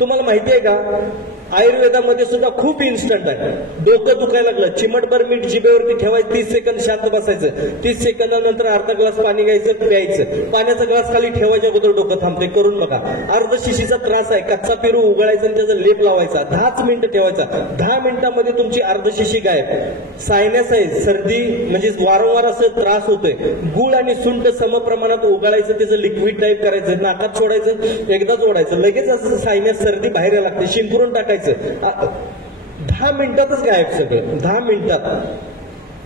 तुम्हाला माहिती आहे का, आयुर्वेदामध्ये सुद्धा खूप इन्स्टंट आहे. डोकं दुखायला लागलं, चिमटभर मीठ जिभेवरती ठेवायचं, 30 सेकंद शांत बसायचं, 30 सेकंदानंतर अर्धा ग्लास पाणी घ्यायचं, प्यायचं. पाण्याचा ग्लास खाली ठेवायच्या अगोदर डोकं थांबते, करून बघा. अर्धशिशीचा त्रास आहे, कच्चा पेरू उघडायचा आणि त्याचा लेप लावायचा, 10 मिनिटं ठेवायचा. 10 मिनिटांमध्ये तुमची अर्धशिशी गायब. सायनस आहे, सर्दी म्हणजे वारंवार असं त्रास होतोय, गुळ आणि सुंठ समप्रमाणात उगाळायचं, त्याचं लिक्विड टाईप करायचं, नाकात सोडायचं, एकदाच ओढायचं, लगेच असं सायनस सर्दी बाहेर यायला लागते, शिंपरून टाकायचं. 10 मिनिटातच गायब सगळं, 10 मिनिटात.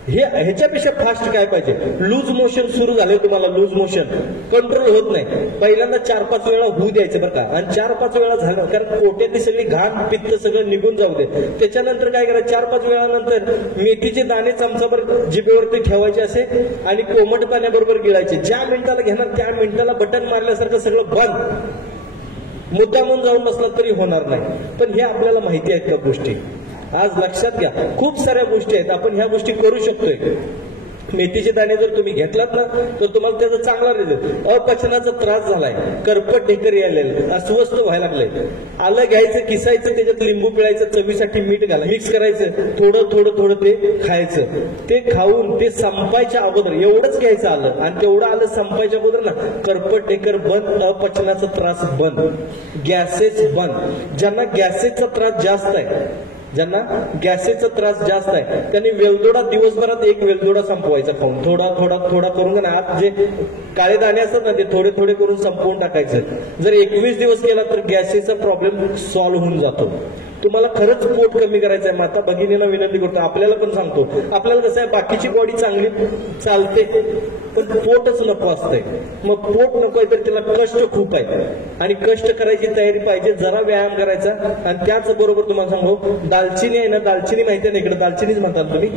ह्याच्यापेक्षा फास्ट काय पाहिजे. लूज मोशन सुरू झाले तुम्हाला, लूज मोशन कंट्रोल होत नाही, पहिल्यांदा 4-5 वेळा होऊ द्यायचं बरं का, आणि 4-5 वेळा झालं, कारण पोट्यातली सगळी घाण पित्त सगळं निघून जाऊ दे. त्याच्यानंतर काय करायचं, 4-5 वेळानंतर मेथीचे दाणे चमचाभर जिभेवरती ठेवायचे असे आणि कोमट पाण्याबरोबर गिळायचे. ज्या मिनिटाला घेणार त्या मिनिटाला बटन मारल्यासारखं सगळं बंद. मुद्दामून जाऊन बसला तरी होणार नाही. पण हे आपल्याला माहिती आहेत का गोष्टी, आज लक्षात घ्या. खूप साऱ्या गोष्टी आहेत, आपण ह्या गोष्टी करू शकतोय. मेथीचे दाणे जर तुम्ही घेतलात ना तर तुम्हाला त्याचा चांगला रिझल्ट. अपचनाचा त्रास झालाय, करपट ढेकर यायला, अस्वस्थ व्हायला लागलंय, आलं घ्यायचं, किसायचं, त्याच्यात लिंबू पिळायचं, चवीसाठी मीठ घाला, मिक्स करायचं, थोडं थोडं थोडं ते खायचं. ते खाऊन ते संपायच्या अगोदर एवढंच घ्यायचं आलं, आणि तेवढं आलं संपायच्या अगोदर ना करपट ढेकर बंद, अपचनाचा त्रास बंद, गॅसेस बंद. ज्यांना गॅसेसचा त्रास जास्त आहे, ज्यांना गॅसेसचा त्रास जास्त आहे, त्यांनी वेलदोडा दिवसभरात एक वेलदोडा संपवायचा खाऊन, थोडा थोडा थोडा करून ना, आत जे काळे दाणे असतात ना ते थोडे थोडे करून संपवून टाकायचं. जर 21 दिवस केला तर गॅसेसचा प्रॉब्लेम सॉल्व्ह होऊन जातो. तुम्हाला खरंच पोट कमी करायचं आहे, माता भगिनीला विनंती करतो, आपल्याला पण सांगतो. आपल्याला कसं आहे, बाकीची बॉडी चांगली चालते पण पोटच नको असतंय. मग पोट नको आहे तर त्याला कष्ट खूप आहे, आणि कष्ट करायची तयारी पाहिजे, जरा व्यायाम करायचा. आणि त्याच बरोबर तुम्हाला सांगू, दालचिनी आहे ना, दालचिनी माहिती आहे ना, इकडे दालचिनीच म्हणतात तुम्ही,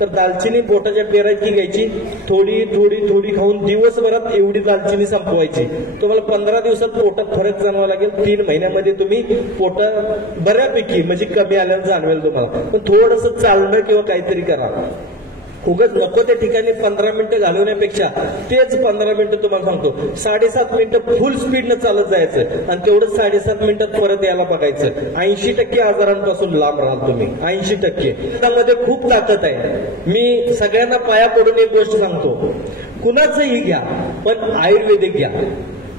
तर दालचिनी पोटाच्या पेरायची घ्यायची, थोडी थोडी थोडी खाऊन दिवसभरात एवढी दालचिनी संपवायची. तुम्हाला 15 दिवसात पोटात फरक जाणवा लागेल. 3 महिन्यामध्ये तुम्ही पोटा बऱ्यापैकी म्हणजे कमी आल्यानं जाणवेल तुम्हाला. पण थोडंसं चालणं किंवा काहीतरी करा. उगाच नको त्या ठिकाणी 15 मिनिटं घालवण्यापेक्षा तेच 15 मिनिटं तुम्हाला सांगतो 7.5 मिनिटं फुल स्पीडनं चालत जायचं, आणि तेवढं 7.5 मिनिटात परत यायला बघायचं. 80% आजारांपासून लांब राहाल तुम्ही, 80%. त्यामध्ये खूप ताकद आहे. मी सगळ्यांना पाया पडून एक गोष्ट सांगतो, कुणाचंही घ्या पण आयुर्वेदिक घ्या.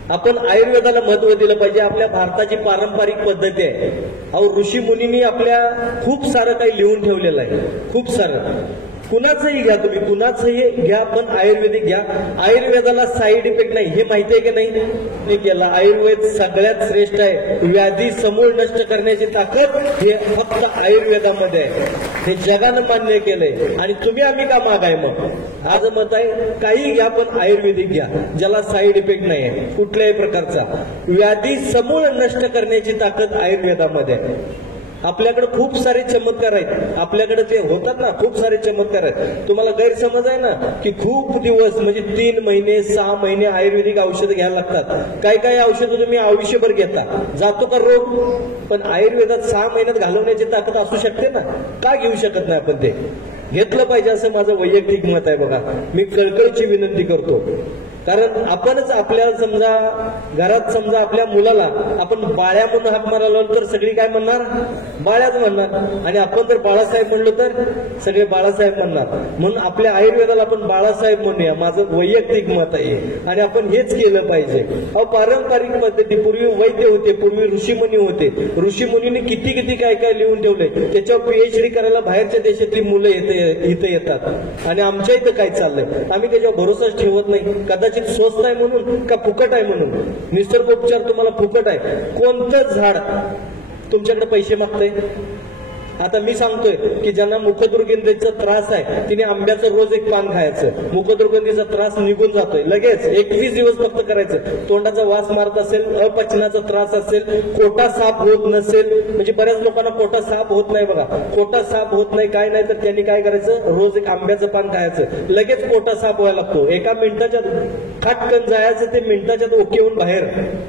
आपण आयुर्वेदाला महत्व दिलं पाहिजे. आपल्या भारताची पारंपरिक पद्धती आहे. अहो ऋषी मुनींनी आपल्या खूप सारं काही लिहून ठेवलेलं आहे, खूप सारं. कुणाचंही घ्या तुम्ही, कुणाचंही घ्या पण आयुर्वेदिक घ्या. आयुर्वेदाला साईड इफेक्ट नाही, हे माहिती आहे की नाही केला. आयुर्वेद सगळ्यात श्रेष्ठ आहे. व्याधी समूळ नष्ट करण्याची ताकद हे फक्त आयुर्वेदामध्ये आहे. हे जगानं मान्य केलंय, आणि तुम्ही आम्ही का मागाय. मग आज मत आहे काही घ्या पण आयुर्वेदिक घ्या, ज्याला साईड इफेक्ट नाही आहे कुठल्याही प्रकारचा. व्याधी समूळ नष्ट करण्याची ताकद आयुर्वेदामध्ये आहे. आपल्याकडे खूप सारे चमत्कार आहेत, आपल्याकडे ते होतात ना, खूप सारे चमत्कार आहेत. तुम्हाला गैरसमज आहे ना की खूप दिवस म्हणजे 3 महिने 6 महिने आयुर्वेदिक औषधं घ्यायला लागतात. काही काही औषधं तुम्ही आयुष्यभर घेता, जातो का रोग. पण आयुर्वेदात 6 महिन्यात घालवण्याची ताकद असू शकते ना, का घेऊ शकत नाही आपण. ते घेतलं पाहिजे असं माझं वैयक्तिक मत आहे. बघा, मी कळकळीची विनंती करतो, कारण आपणच आपल्या समजा घरात समजा आपल्या मुलाला आपण बाळ्या म्हणून हाक मारायला तर सगळी काय म्हणणार, बाळ्याच म्हणणार. आणि आपण जर बाळासाहेब म्हणलो तर सगळे बाळासाहेब म्हणणार. म्हणून आपल्या आयुर्वेदाला आपण बाळासाहेब म्हणूया, माझं वैयक्तिक मत आहे. आणि आपण हेच केलं पाहिजे. अहो पारंपरिक पद्धती, पूर्वी वैद्य होते, पूर्वी ऋषीमुनी होते. ऋषीमुनींनी किती किती काय काय लिहून ठेवलंय. त्याच्यावर PhD करायला बाहेरच्या देशातली मुलं इथं येतात. आणि आमच्या इथं काय चाललंय, आम्ही त्याच्यावर भरोसाच ठेवत नाही. कदाचित स्वस्त आहे म्हणून का फुकट आहे म्हणून. निसर्गोपचार तुम्हाला फुकट आहे. कोणतं झाड तुमच्याकडे पैसे मागतंय. आता मी सांगतोय की ज्यांना मुखदुर्गंधीचा त्रास आहे तिने आंब्याचं रोज एक पान खायचं, मुखदुर्गंधीचा त्रास निघून जातोय लगेच. 21 दिवस फक्त करायचं. तोंडाचा वास मारत असेल, अपचनाचा त्रास असेल, कोटा साफ होत नसेल, म्हणजे बऱ्याच लोकांना कोटा साफ होत नाही बघा. कोटा साफ होत नाही काय नाही तर त्यांनी काय करायचं, रोज एक आंब्याचं पान खायचं, लगेच कोटा साफ व्हायला लागतो. एका मिनिटाच्या खाटकन जायचं, ते मिनिटाच्यात ओके होऊन बाहेर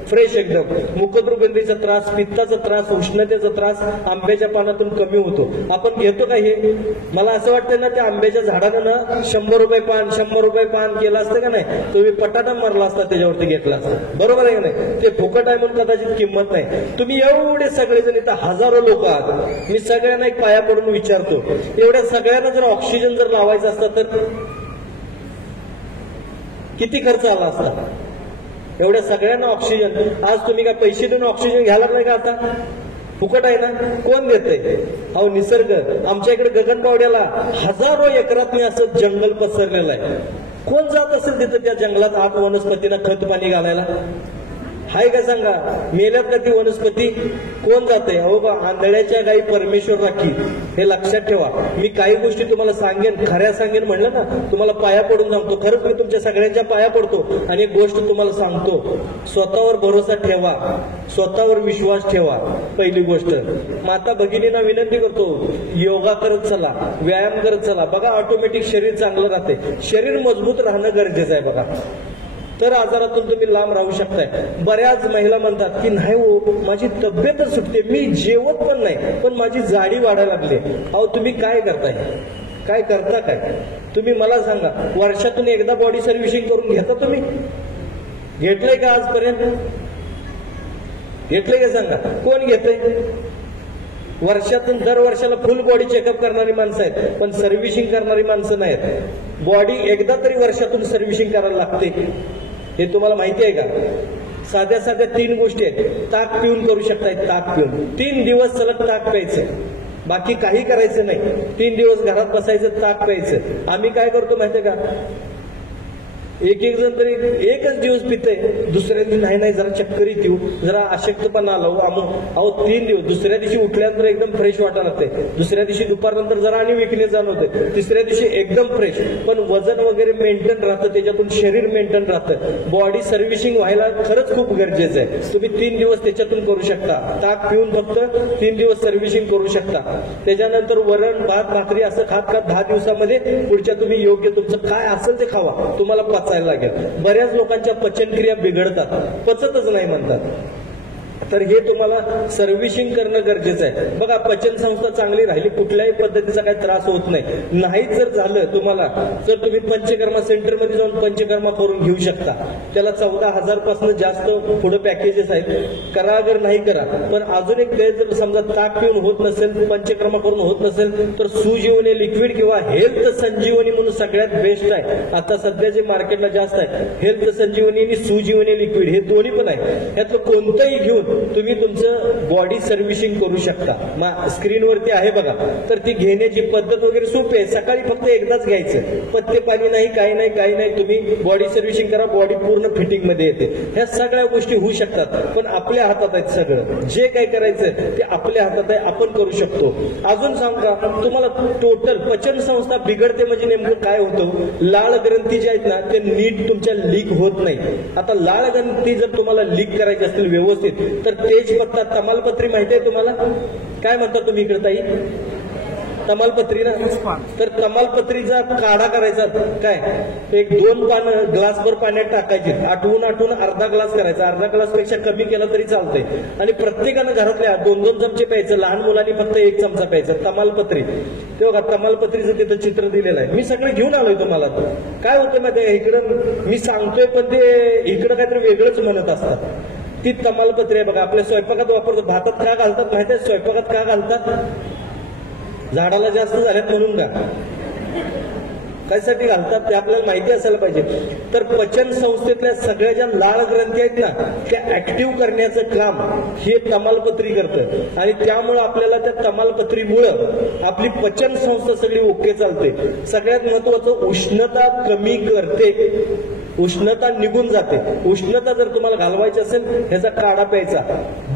फ्रेश एकदम. मुखदुर्गंधीचा त्रास, पित्ताचा त्रास, उष्णतेचा त्रास आंब्याच्या पानातून कमी होतो. आपण घेतो का हे? मला असं वाटतं ना, त्या आंब्याच्या झाडानं ना 100 रुपये पान 100 रुपये पान केलं असतं का नाही, तुम्ही पटाटा मारला असता, त्याच्यावरती घेतला असता. बरोबर आहे का नाही? ते फुकट आहे म्हणून कदाचित किंमत नाही. तुम्ही एवढे सगळेजण इथं हजारो लोक आहात, मी सगळ्यांना एक पाया पडून विचारतो, एवढ्या सगळ्यांना जर ऑक्सिजन जर लावायचा असता तर किती खर्च आला असता? एवढ्या सगळ्यांना ऑक्सिजन, आज तुम्ही काय पैसे देऊन ऑक्सिजन घ्यायला नाही का? आता फुकट आहे ना, कोण देतंय? अहो निसर्ग, आमच्या इकडे गगनबावड्याला हजारो एकरातनी असं जंगल पसरलेलं आहे. कोण जात असेल तिथं त्या जंगलात आत वनस्पतींना खत पाणी घालायला? हाय का सांगा? मेल्यात का ती वनस्पती? कोण जाते? अहो बा, आंधळ्याच्या गाई परमेश्वर राखी, हे लक्षात ठेवा. मी काही गोष्टी तुम्हाला सांगेन, खऱ्या सांगेन म्हणलं ना, तुम्हाला पाया पडून सांगतो. खरंच मी तुमच्या सगळ्यांच्या पाया पडतो आणि एक गोष्ट तुम्हाला सांगतो, स्वतःवर भरोसा ठेवा, स्वतःवर विश्वास ठेवा. पहिली गोष्ट, माता भगिनींना विनंती करतो, योगा करत चला, व्यायाम करत चला. बघा, ऑटोमॅटिक शरीर चांगलं राहते. शरीर मजबूत राहणं गरजेचं आहे बघा, तर आजारातून तुम्ही लांब राहू शकताय. बऱ्याच महिला म्हणतात की नाही हो, माझी तब्येतच सुटते, मी जेवत पण नाही, पण माझी जाडी वाढायला लागली. अहो तुम्ही काय करताय? काय करता काय? तुम्ही मला सांगा, वर्षातून एकदा बॉडी सर्व्हिसिंग करून घेता तुम्ही? घेतलंय का आजपर्यंत? घेतलंय का सांगा? कोण घेतलंय? वर्षातून दर वर्षाला फुल बॉडी चेकअप करणारी माणसं आहेत, पण सर्व्हिसिंग करणारी माणसं नाहीत. बॉडी एकदा तरी वर्षातून सर्व्हिसिंग करायला लागते, हे तुम्हाला माहिती आहे का? साध्या साध्या 3 गोष्टी आहेत. ताक पिऊन करू शकताय, ताक पिऊन 3 दिवस सलग ताक प्यायचं, बाकी काही करायचं नाही. 3 दिवस घरात बसायचं, ताक प्यायचं. आम्ही काय करतो माहितीये का? एक एक जण तरी एकच दिवस पिते, दुसऱ्या दिवशी नाही जरा चक्कर येऊ, जरा अशक्तपणा आला अहो 3 दिवस, दुसऱ्या दिवशी उठल्यानंतर एकदम फ्रेश वाटायला लागते, दुसऱ्या दिवशी दुपारनंतर जरा आणि विकनेस जाणवते, तिसऱ्या दिवशी एकदम फ्रेश. पण वजन वगैरे मेंटेन राहतं, त्याच्यातून शरीर मेंटेन राहतं. बॉडी सर्व्हिसिंग व्हायला खरंच खूप गरजेचं आहे. तुम्ही 3 दिवस त्याच्यातून करू शकता. ताक पिऊन फक्त 3 दिवस सर्व्हिसिंग करू शकता. त्याच्यानंतर वरण भात भाकरी असं खात खात 10 दिवसामध्ये पुढच्या तुम्ही योग्य तुमचं काय असेल ते खावा, तुम्हाला पचायला लागेल. बऱ्याच लोकांच्या पचनक्रिया बिघडतात, पचतच नाही म्हणतात. तर हे तुम्हाला सर्व्हिसिंग करणं गरजेचं आहे. बघा, पचन संस्था चांगली राहिली, कुठल्याही पद्धतीचा काही त्रास होत नाही. नाही जर झालं तुम्हाला, तर तुम्ही पंचकर्मा सेंटरमध्ये जाऊन पंचकर्मा करून घेऊ शकता. त्याला 14,000 पासून जास्त पुढे पॅकेजेस आहेत. करा अगर नाही करा. पण अजून एक जर समजा ताक पिऊन होत नसेल, पंचकर्मा करून होत नसेल, तर सुजीवनी लिक्विड किंवा हेल्थ संजीवनी म्हणून सगळ्यात बेस्ट आहे. आता सध्या जे मार्केटला जास्त आहे, हेल्थ संजीवनी आणि सुजीवनी लिक्विड, हे दोन्ही पण आहे. यातलं कोणतंही घेऊन तुम्ही तुमचं बॉडी सर्व्हिसिंग करू शकता. स्क्रीनवरती आहे बघा. तर ती घेण्याची पद्धत वगैरे सोपी आहे. सकाळी फक्त एकदाच घ्यायचं, पत्ते पाणी नाही, काही नाही. तुम्ही बॉडी सर्व्हिसिंग करा, बॉडी पूर्ण फिटिंग मध्ये येते. ह्या सगळ्या गोष्टी होऊ शकतात, पण आपल्या हातात आहेत. सगळं जे काही करायचं ते आपल्या हातात आहे, आपण करू शकतो. अजून सांगू का तुम्हाला, टोटल पचन संस्था बिघडते म्हणजे नेमकं काय होतं? लाळ ग्रंथी जे आहेत ना, ते नीट तुमच्या लीक होत नाही. आता लाळ ग्रंथी जर तुम्हाला लीक करायची असतील व्यवस्थित, तर तेजपत्ता, तमालपत्री माहिती आहे तुम्हाला? काय म्हणता तुम्ही इकडे ताई? तमालपत्री ना? तर तमालपत्रीचा काढा करायचा. काय, एक 2 पानं ग्लासभर पाण्यात टाकायची, आठवून अर्धा ग्लास करायचा. अर्धा ग्लास पेक्षा कमी केलं तरी चालतंय. आणि प्रत्येकानं घरातल्या 2-2 चमचे प्यायचं. लहान मुलांनी फक्त 1 चमचा प्यायचा. तमालपत्री, ते बघा तमालपत्रीचं तिथं चित्र दिलेलं आहे. मी सगळं घेऊन आलोय तुम्हाला. काय होतं माहिती आहे, इकडं मी सांगतोय पण ते इकडं काहीतरी वेगळंच म्हणत असतात. ती तमालपत्री आहे बघा, आपल्या स्वयंपाकात वापरतो. भातात का घालतात माहिती आहे? स्वयंपाकात का घालतात? झाडाला जास्त झाल्यात म्हणून का? कशासाठी घालतात ते आपल्याला माहिती असायला पाहिजे. तर पचन संस्थेतल्या सगळ्या ज्या लाळ ग्रंथी आहेत ना, त्या ऍक्टिव्ह करण्याचं काम हे तमालपत्री करतं. आणि त्यामुळं आपल्याला त्या तमालपत्रीमुळं आपली पचन संस्था सगळी ओके चालते. सगळ्यात महत्वाचं, उष्णता कमी करते, उष्णता निघून जाते. उष्णता जर तुम्हाला घालवायची असेल, ह्याचा काढा प्यायचा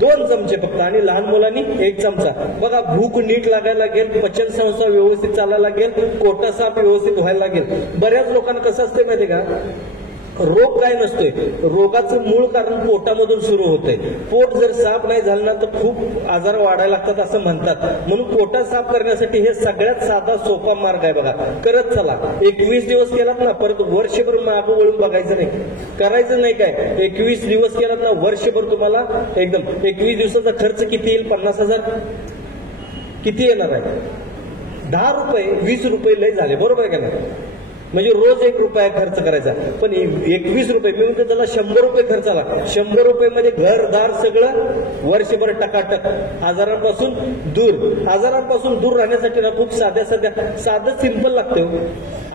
2 चमचे फक्त, आणि लहान मुलांनी 1 चमचा. बघा, भूक नीट लागायला लागेल, पचन संस्था व्यवस्थित चालायला लागेल, कोटा साफ व्यवस्थित व्हायला लागेल. बऱ्याच लोकांना कसं असते माहिती का, रोग काय नसतोय, रोगाचं मूळ कारण पोटामधून सुरू होतंय. पोट जर साफ नाही झालं ना, तर खूप आजार वाढायला लागतात असं म्हणतात. म्हणून पोटा साफ करण्यासाठी हे सगळ्यात साधा सोपा मार्ग आहे बघा. करत चला. 21 दिवस केलात ना, परत वर्षभर मागं वळून बघायचं नाही, करायचं नाही. काय 21 दिवस केलात ना, वर्षभर तुम्हाला एकदम 21 दिवसाचा खर्च किती येईल? 50,000. किती येणार आहे? 10 रुपये 20 रुपये लय झाले, बरोबर आहे का नाही? म्हणजे रोज 1 रुपया खर्च करायचा, पण 21 रुपये मी म्हणतो त्याला 100 रुपये खर्च आला. 100 रुपये मध्ये घरदार सगळं वर्षभर टकाटक. आजारांपासून दूर राहण्यासाठी ना खूप साधं सिंपल लागतं.